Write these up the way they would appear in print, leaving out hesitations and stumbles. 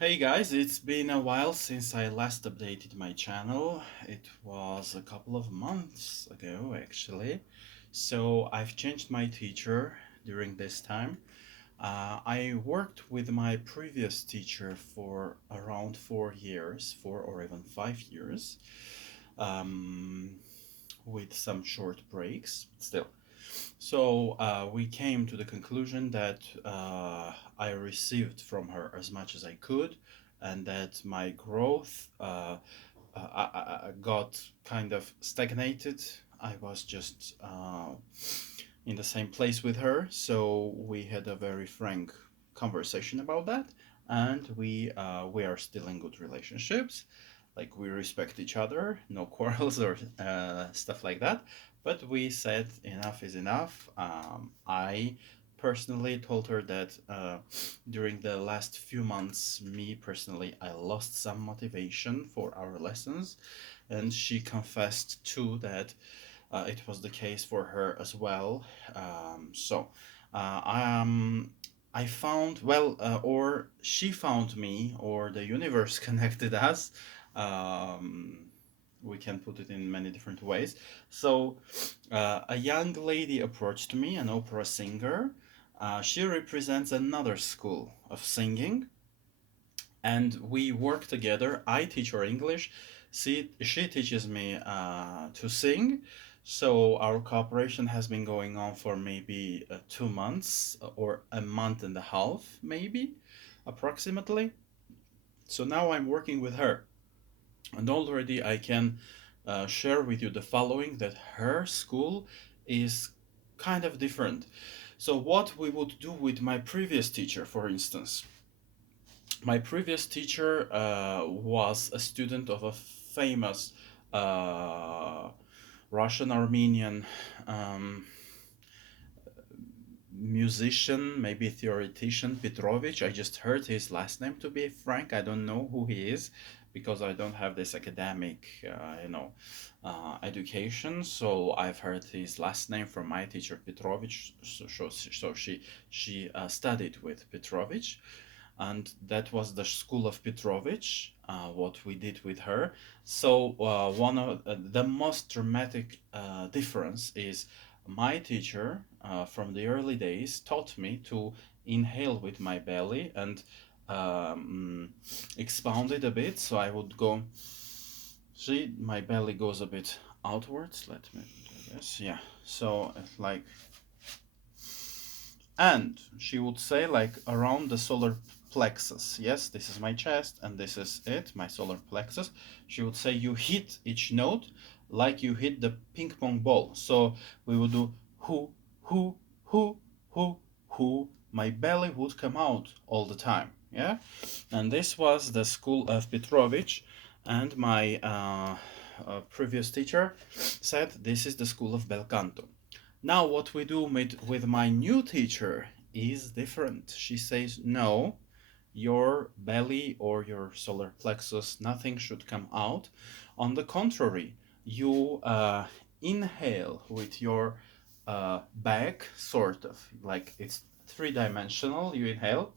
Hey guys, it's been a while since I last updated my channel. It was a couple of months ago actually. So I've changed my teacher during this time. I worked with my previous teacher for around 4 years, 4 or even 5 years, um, with some short breaks still. So we came to the conclusion that I received from her as much as I could, and that my growth got kind of stagnated. I was just in the same place with her, so we had a very frank conversation about that, and we are still in good relationships. Like we respect each other, no quarrels or stuff like that. But we said enough is enough. I personally told her that during the last few months, me personally, I lost some motivation for our lessons, and she confessed too that it was the case for her as well. So uh, um, I found, well, or she found me, or the universe connected us. Um, we can put it in many different ways. So, a young lady approached me, an opera singer. She represents another school of singing, and we work together. I teach her English. She teaches me to sing. So our cooperation has been going on for maybe 2 months or a month and a half, maybe, approximately. So now I'm working with her, and already I can share with you the following, that her school is kind of different. So what we would do with my previous teacher, for instance, my previous teacher was a student of a famous uh, Russian Armenian um, musician, maybe theoretician, Petrovich. I just heard his last name, to be frank. I don't know who he is because I don't have this academic, education. So I've heard his last name from my teacher, Petrovich. So she studied with Petrovich, and that was the school of Petrovich. What we did with her. So one of the most dramatic difference is my teacher from the early days taught me to inhale with my belly and um, expound it a bit. So I would go. See, my belly goes a bit outwards. Let me do this. Yeah. So like, and she would say like around the solar plexus. Yes, this is my chest and this is it, my solar plexus. She would say you hit each note like you hit the ping pong ball. So we would do who, who, who, who, who. My belly would come out all the time. Yeah, and this was the school of Petrovich, and my previous teacher said this is the school of bel canto. Now, what we do with my new teacher is different. She says, no, your belly or your solar plexus, nothing should come out. On the contrary, you inhale with your back, sort of like it's three-dimensional. You inhale,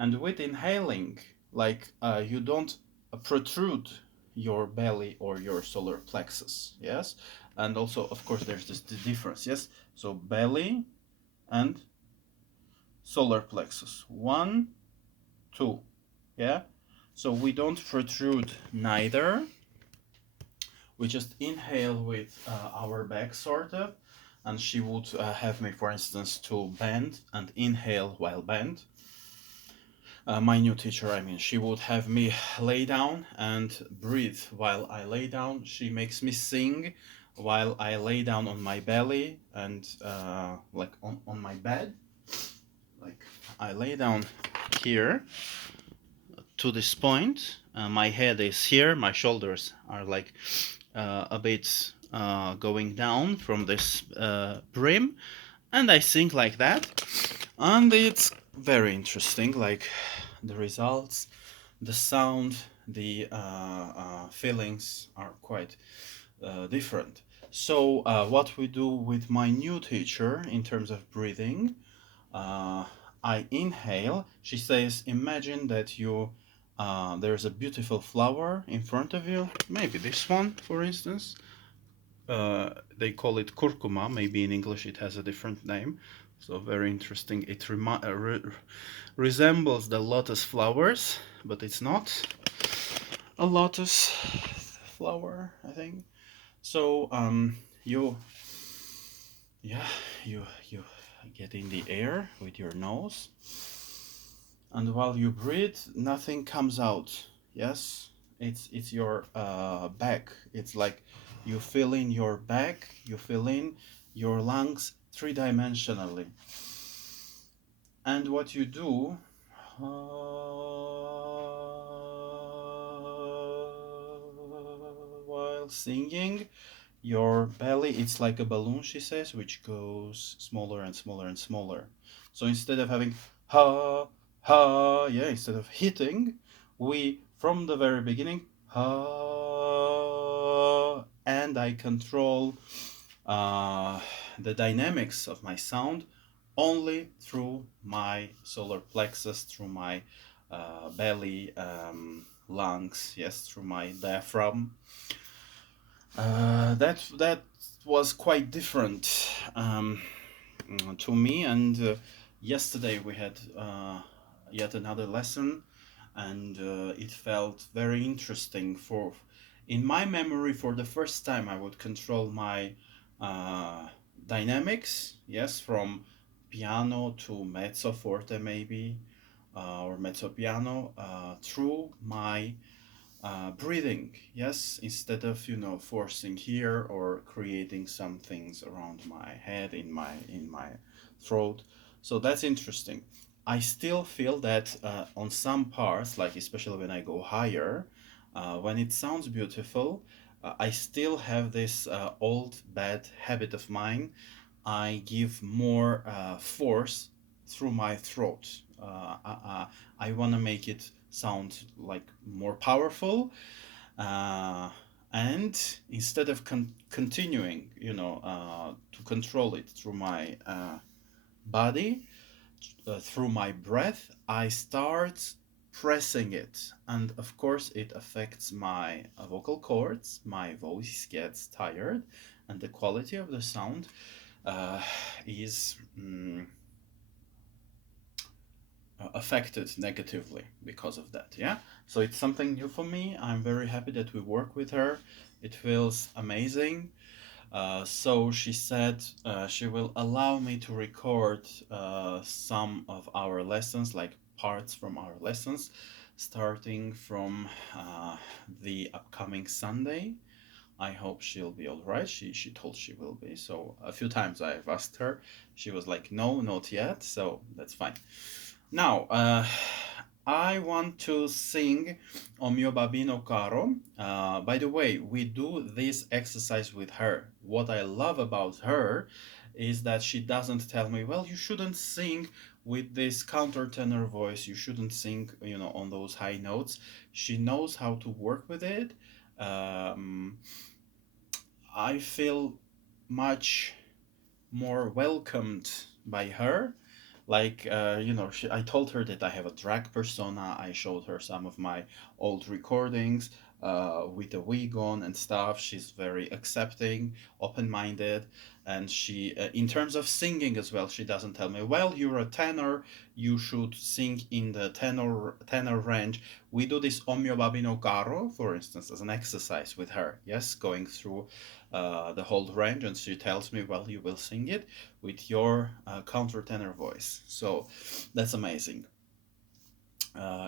and with inhaling, like you don't protrude your belly or your solar plexus. Yes, and also of course there's this difference. Yes, so belly and solar plexus, one, two. Yeah, so we don't protrude neither. We just inhale with our back, sort of. And she would have me, for instance, to bend and inhale while bend. My new teacher, I mean, she would have me lay down and breathe while I lay down. She makes me sing while I lay down on my belly and like on my bed. Like I lay down here to this point. My head is here. My shoulders are like a bit going down from this brim, and I sing like that. And it's very interesting. Like the results, the sound, the feelings are quite different. So, what we do with my new teacher in terms of breathing, uh, I inhale, she says, imagine that there's a beautiful flower in front of you, maybe this one, for instance. They call it curcuma. Maybe in English it has a different name. So very interesting. It resembles the lotus flowers, but it's not a lotus flower, I think. So you yeah you get in the air with your nose, and while you breathe, nothing comes out. Yes, it's your back. It's like you fill in your back, you fill in your lungs three-dimensionally. And what you do while singing, your belly, it's like a balloon, she says, which goes smaller and smaller and smaller. So instead of having ha, ha, yeah, instead of hitting, we, from the very beginning, ha, and I control the dynamics of my sound only through my solar plexus, through my belly, lungs, yes, through my diaphragm. That was quite different to me. And yesterday we had yet another lesson, and it felt very interesting. In my memory, for the first time, I would control my uh, dynamics. Yes, from piano to mezzo forte, maybe, or mezzo piano, through my breathing. Yes, instead of forcing here or creating some things around my head, in my throat. So that's interesting. I still feel that on some parts, like especially when I go higher, when it sounds beautiful, I still have this old bad habit of mine. I give more force through my throat. I want to make it sound like more powerful, uh, and instead of continuing, to control it through my body, through my breath, I start pressing it, and of course it affects my vocal cords. My voice gets tired, and the quality of the sound is affected negatively because of that. Yeah, so it's something new for me. I'm very happy that we work with her. It feels amazing. So she said she will allow me to record some of our lessons, like parts from our lessons, starting from the upcoming Sunday. I hope she'll be all right. She told she will be. So a few times I've asked her. She was like, no, not yet. So that's fine. Now, I want to sing O Mio Babbino Caro. By the way, we do this exercise with her. What I love about her is that she doesn't tell me, well, you shouldn't sing with this countertenor voice, you shouldn't sing, on those high notes. She knows how to work with it. Um, I feel much more welcomed by her. Like, I told her that I have a drag persona. I showed her some of my old recordings with the wig on and stuff. She's very accepting, open-minded, and she, in terms of singing as well, she doesn't tell me, well, you're a tenor, you should sing in the tenor range. We do this O Mio Babbino Caro, for instance, as an exercise with her. Yes, going through the whole range, and she tells me, well, you will sing it with your countertenor voice. So that's amazing.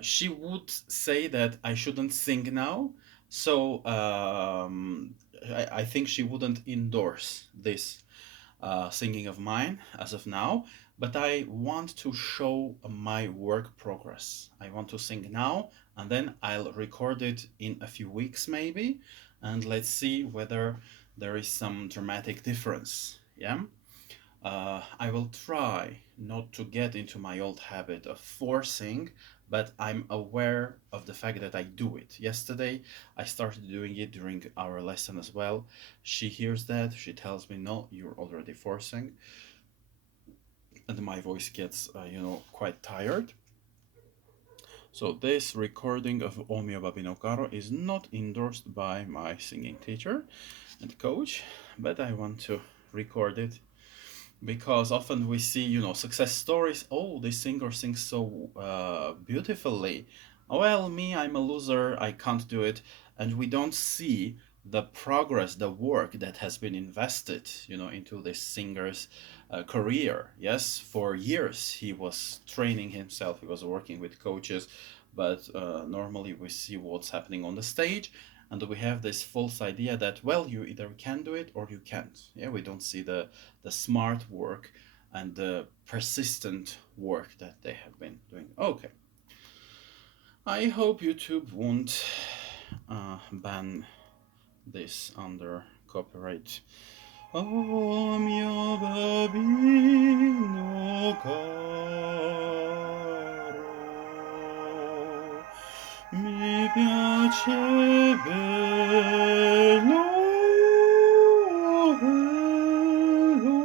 She would say that I shouldn't sing now, so I think she wouldn't endorse this singing of mine as of now, but I want to show my work progress. I want to sing now, and then I'll record it in a few weeks maybe, and let's see whether there is some dramatic difference. Yeah. I will try not to get into my old habit of forcing, but I'm aware of the fact that I do it. Yesterday, I started doing it during our lesson as well. She hears that, she tells me, no, you're already forcing. and my voice gets, quite tired. So this recording of O Mio Babbino Caro is not endorsed by my singing teacher and coach, but I want to record it because often we see, success stories. Oh, this singer sings so beautifully. Well, me, I'm a loser. I can't do it, and we don't see the progress, the work that has been invested, into this singer's career. Yes, for years he was training himself. He was working with coaches, but normally we see what's happening on the stage, and we have this false idea that, well, you either can do it or you can't. Yeah, we don't see the smart work and the persistent work that they have been doing. Okay, I hope YouTube won't ban this under copyright. Oh mio babbino caro, mi piace bello, bello,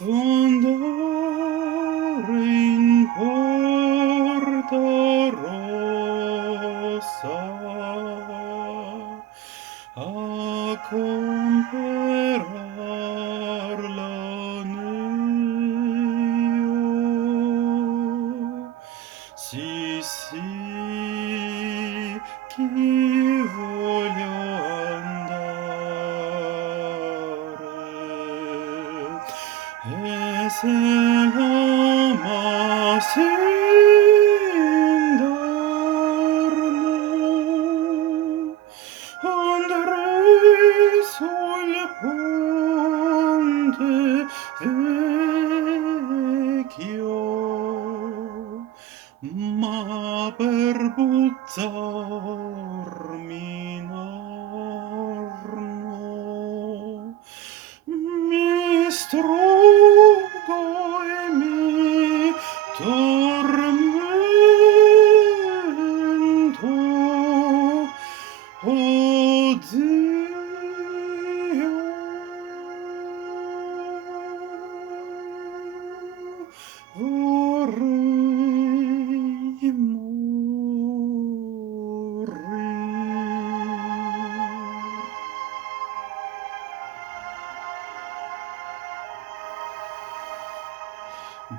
andare in porta rossa a comperar l'anello. Sì, sì, chi voglio andare. E se l'amassi indarno, andrei sul ponte vecchio, ma per buttarmi in arno mi struggo e mi tormento. Oh Dio, vorrei morire.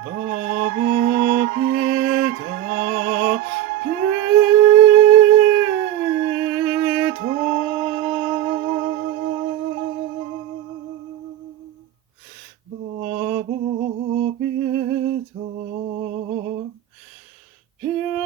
Babbo, pietà, pietà. Babbo, pietà, pietà.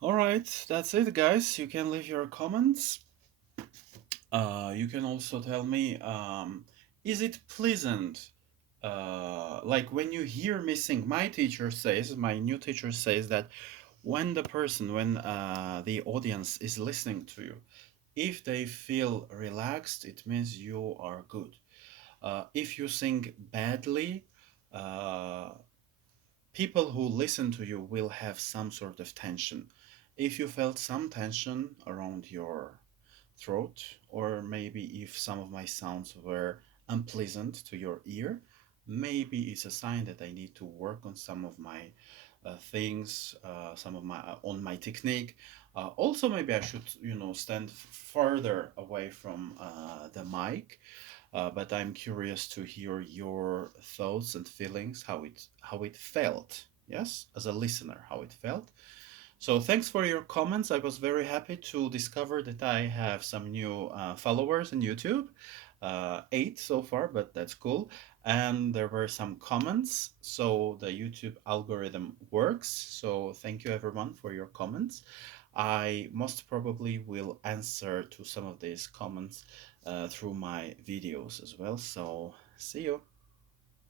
All right, that's it, guys. You can leave your comments. You can also tell me, is it pleasant? Like when you hear me sing, my new teacher says that when the audience is listening to you, if they feel relaxed, it means you are good. If you sing badly, uh, people who listen to you will have some sort of tension. If you felt some tension around your throat, or maybe if some of my sounds were unpleasant to your ear, maybe it's a sign that I need to work on some of my things, some of my on my technique. Also, maybe I should, stand further away from the mic. But I'm curious to hear your thoughts and feelings, how it felt. Yes, as a listener, how it felt. So thanks for your comments. I was very happy to discover that I have some new followers on YouTube. 8 so far, but that's cool. And there were some comments, so the YouTube algorithm works. So thank you everyone for your comments. I most probably will answer to some of these comments through my videos as well. So see you.